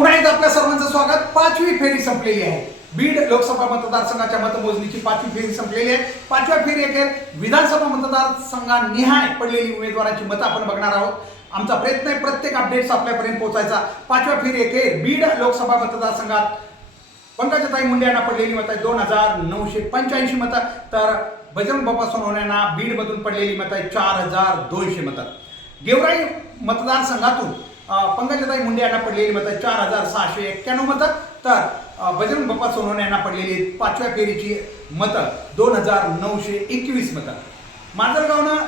पुन्हा एकदा आपल्या सर्वांचं स्वागत. पाचवी फेरी संपलेली आहे. बीड लोकसभा मतदारसंघाच्या मतमोजणीची पाचवी फेरी संपलेली आहे. पाचव्या फेरी अखेर विधानसभा मतदारसंघानिहाय पडलेली उमेदवारांची मतं आपण बघणार आहोत. आमचा प्रयत्न आहे प्रत्येक अपडेट्स आपल्यापर्यंत पोहोचायचा. पाचव्या फेरी अखेर बीड लोकसभा मतदारसंघात पंकजाताई मुंडे यांना पडलेली मत आहे दोन हजार नऊशे पंच्याऐंशी मतं. तर बजरंग बाप्पा सोनवणे यांना बीडमधून पडलेली मत आहे चार हजार दोनशे मतं. गेवराई मतदारसंघातून पंकजाताई मुंडे यांना पडलेली मतं चार हजार सहाशे एक्क्याण्णव मतं. तर बजरंग बाप्पा सोनवणे यांना पडलेली पाचव्या फेरीची मतं दोन हजार नऊशे एकवीस मतं. माजलगावनं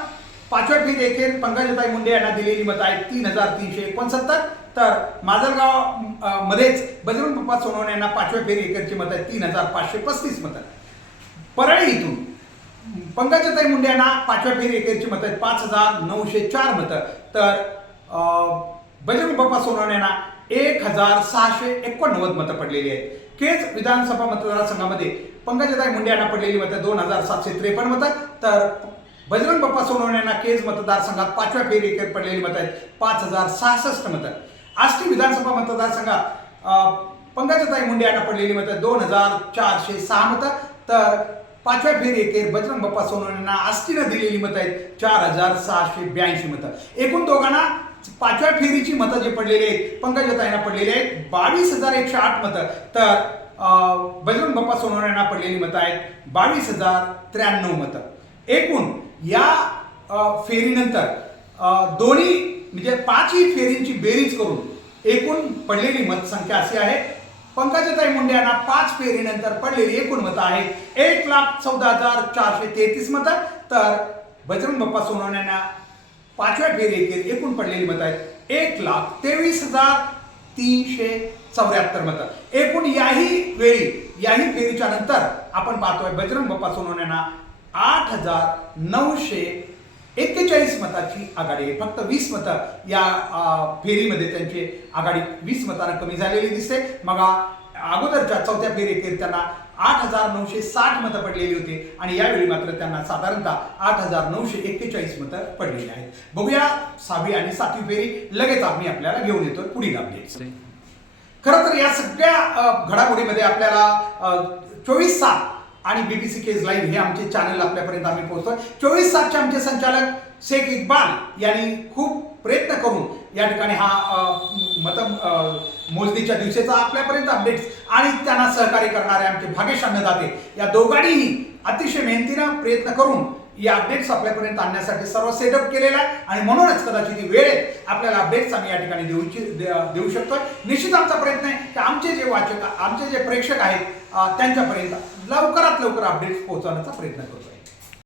पाचव्या फेरी अखेर पंकजाताई मुंडे यांना दिलेली मतं आहेत तीन हजार तीनशे एकोणसत्तर. तर माजलगाव मध्येच बजरंग बाप्पा सोनवणे यांना पाचव्या फेरी एकरची मतं आहेत तीन हजार पाचशे पस्तीस मतं. परळी इथून पंकजाताई मुंडे यांना पाचव्या फेरी एकरची मतं आहेत पाच हजार नऊशे चार मतं. तर बजरंग बाप्पा सोनवणे यांना एक हजार सहाशे एकोणनव्वद मतं पडलेली आहेत. केज विधानसभा मतदारसंघामध्ये पंकजाताई मुंडे यांना पडलेली मतं दोन हजार सातशे त्रेपन्न मतं. तर बजरंग बाप्पा सोनवणे यांना केज मतदारसंघात पाचव्या फेरी पडलेली मतं आहेत. पाच हजार सहासष्ट मतं. आष्टी विधानसभा मतदारसंघात अं, पंकजाताई मुंडे यांना पडलेली मतं दोन हजार चारशे सहा मतं. तर पाचव्या फेरी एकेर बजरंग बाप्पा सोनवणे यांना आष्टीनं दिलेली मतं आहेत चार हजार सहाशे ब्याऐंशी मतं. एकूण दोघांना पाचव्या फेरीची मतं जे पडलेली आहेत पंकजाताईंना पडलेली आहेत बावीस हजार एकशे आठ मतं. तर बजरंग बाप्पा सोनवणे यांना पडलेली मतं आहेत बावीस हजार त्र्याण्णव मतं. एकूण या फेरीनंतर दोन्ही म्हणजे पाचही फेरींची बेरीज करून एकूण पडलेली मतसंख्या अशी आहे. पंकजताई मुंडे यांना पाच फेरीनंतर पडलेली एकूण मतं आहेत. एक लाख चौदा हजार चारशे तेहतीस मतं. तर बजरंग बाप्पा सोनवण्यांना पाचव्या फेरी एकूण पडलेली मतं आहेत. एक लाख तेवीस हजार तीनशे चौऱ्याहत्तर मतं. एकूण याही वेळी याही फेरीच्या नंतर आपण पाहतोय बजरंग बाप्पा सोनवण्यांना आठ हजार नऊशे एक्केचाळीस मताची आघाडी आहे. फक्त वीस मतं या फेरीमध्ये त्यांची आघाडी वीस मतांना कमी झालेली दिसते. मग अगोदरच्या चौथ्या फेरीतील त्यांना आठ हजार नऊशे साठ मतं पडलेली होती. आणि यावेळी मात्र त्यांना साधारणतः आठ हजार नऊशे एक्केचाळीस मतं पडलेली आहेत. बघूया सहावी आणि सातवी फेरी. लगेच आम्ही आपल्याला घेऊन येतो पुढील अपडेट्स खरं तर या सगळ्या घडामोडीमध्ये आपल्याला चोवीस सात आणि बीबीसी केज लाईव्ह हे आमचे चॅनल आपल्यापर्यंत आम्ही पोहोचतोय. चोवीस सातचे आमचे संचालक शेख इक्बाल यांनी खूप प्रयत्न करून या ठिकाणी हा मत मोजणीच्या दिवशीचा आपल्यापर्यंत अपडेट्स आणि त्यांना सहकार्य करणारे आमचे भागेश अन्नदाते या दोघांनीही अतिशय मेहनतीनं प्रयत्न करून या अपडेट्स आपल्यापर्यंत आणण्यासाठी सर्व सेटअप केलेला आहे. आणि म्हणूनच कदाचित ही वेळ आहे आपल्याला अपडेट्स आम्ही या ठिकाणी देऊ देऊ शकतोय. निश्चित आमचा प्रयत्न आहे की आमचे जे वाचक आमचे जे प्रेक्षक आहेत त्यांच्यापर्यंत लवकरात लवकर अपडेट्स पोहोचवण्याचा प्रयत्न करतोय.